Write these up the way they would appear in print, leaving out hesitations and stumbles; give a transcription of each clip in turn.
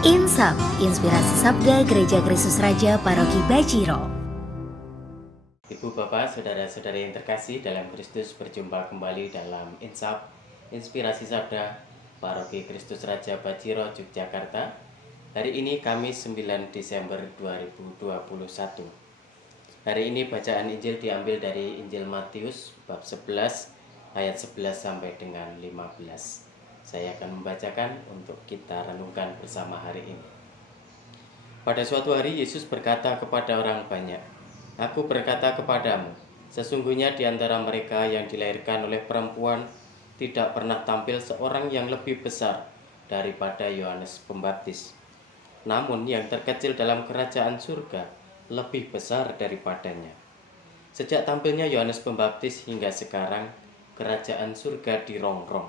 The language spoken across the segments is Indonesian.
Insap, Inspirasi Sabda Gereja Kristus Raja Paroki Bajiro. Ibu, Bapak, Saudara-saudari yang terkasih dalam Kristus, berjumpa kembali dalam Insap, Inspirasi Sabda Paroki Kristus Raja Bajiro, Yogyakarta. Hari ini Kamis 9 Desember 2021. Hari ini bacaan Injil diambil dari Injil Matius bab 11 ayat 11 sampai dengan 15. Saya akan membacakan untuk kita renungkan bersama hari ini. Pada suatu hari Yesus berkata kepada orang banyak, "Aku berkata kepadamu, sesungguhnya di antara mereka yang dilahirkan oleh perempuan tidak pernah tampil seorang yang lebih besar daripada Yohanes Pembaptis. Namun yang terkecil dalam kerajaan surga lebih besar daripadanya. Sejak tampilnya Yohanes Pembaptis hingga sekarang, kerajaan surga dirongrong,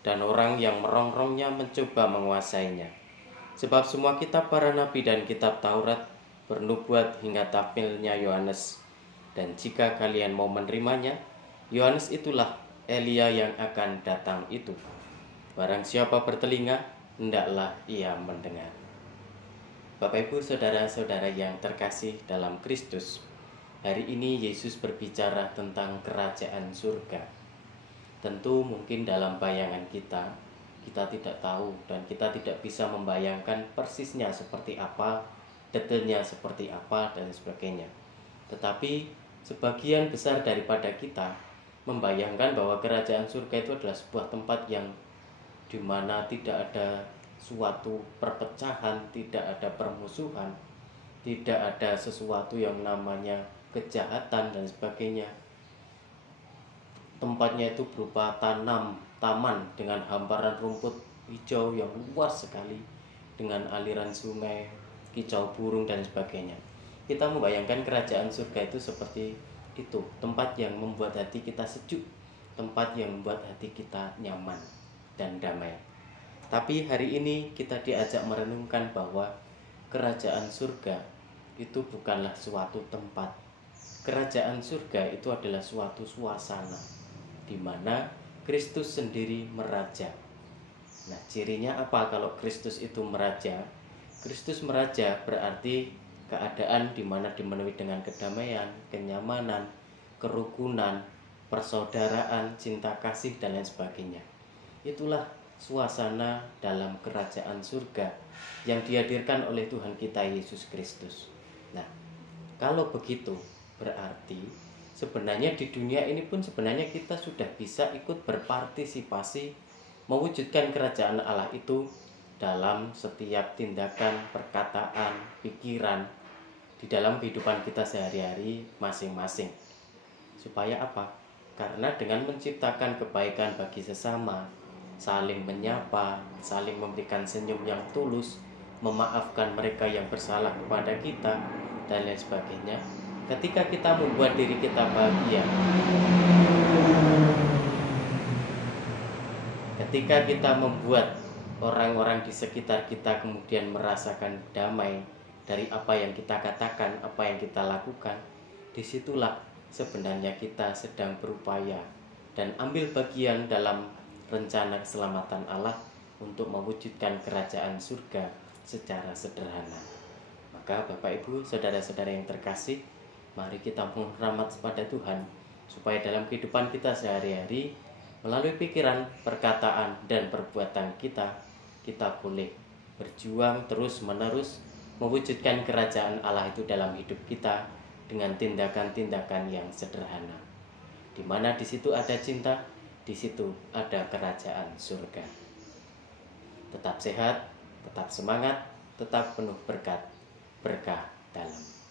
dan orang yang merongrongnya mencoba menguasainya. Sebab semua kitab para nabi dan kitab Taurat bernubuat hingga tampilnya Yohanes. Dan jika kalian mau menerimanya, Yohanes itulah Elia yang akan datang itu. Barang siapa bertelinga, hendaklah ia mendengar." Bapak, Ibu, saudara-saudara yang terkasih dalam Kristus, hari ini Yesus berbicara tentang kerajaan surga. Tentu mungkin dalam bayangan kita tidak tahu dan kita tidak bisa membayangkan persisnya seperti apa, detailnya seperti apa, dan sebagainya. Tetapi sebagian besar daripada kita membayangkan bahwa kerajaan surga itu adalah sebuah tempat yang dimana tidak ada suatu perpecahan, tidak ada permusuhan, tidak ada sesuatu yang namanya kejahatan dan sebagainya. Tempatnya itu berupa taman dengan hamparan rumput hijau yang luas sekali, dengan aliran sungai, kicau burung dan sebagainya. Kita membayangkan kerajaan surga itu seperti itu, tempat yang membuat hati kita sejuk, tempat yang membuat hati kita nyaman dan damai. Tapi hari ini kita diajak merenungkan bahwa kerajaan surga itu bukanlah suatu tempat. Kerajaan surga itu adalah suatu suasana di mana Kristus sendiri meraja. Nah, cirinya apa kalau Kristus itu meraja? Kristus meraja berarti keadaan di mana dimenuhi dengan kedamaian, kenyamanan, kerukunan, persaudaraan, cinta kasih, dan lain sebagainya. Itulah suasana dalam kerajaan surga yang dihadirkan oleh Tuhan kita Yesus Kristus. Nah, kalau begitu berarti sebenarnya di dunia ini pun sebenarnya kita sudah bisa ikut berpartisipasi mewujudkan kerajaan Allah itu dalam setiap tindakan, perkataan, pikiran di dalam kehidupan kita sehari-hari masing-masing. Supaya apa? Karena dengan menciptakan kebaikan bagi sesama, saling menyapa, saling memberikan senyum yang tulus, memaafkan mereka yang bersalah kepada kita, dan lain sebagainya. Ketika kita membuat diri kita bahagia, ketika kita membuat orang-orang di sekitar kita kemudian merasakan damai dari apa yang kita katakan, apa yang kita lakukan, disitulah sebenarnya kita sedang berupaya dan ambil bagian dalam rencana keselamatan Allah untuk mewujudkan kerajaan surga secara sederhana. Maka Bapak, Ibu, saudara-saudara yang terkasih, mari kita mohon rahmat kepada Tuhan supaya dalam kehidupan kita sehari-hari, melalui pikiran, perkataan, dan perbuatan kita boleh berjuang terus-menerus mewujudkan kerajaan Allah itu dalam hidup kita dengan tindakan-tindakan yang sederhana. Di mana di situ ada cinta, di situ ada kerajaan surga. Tetap sehat, tetap semangat, tetap penuh berkat, berkah dalam.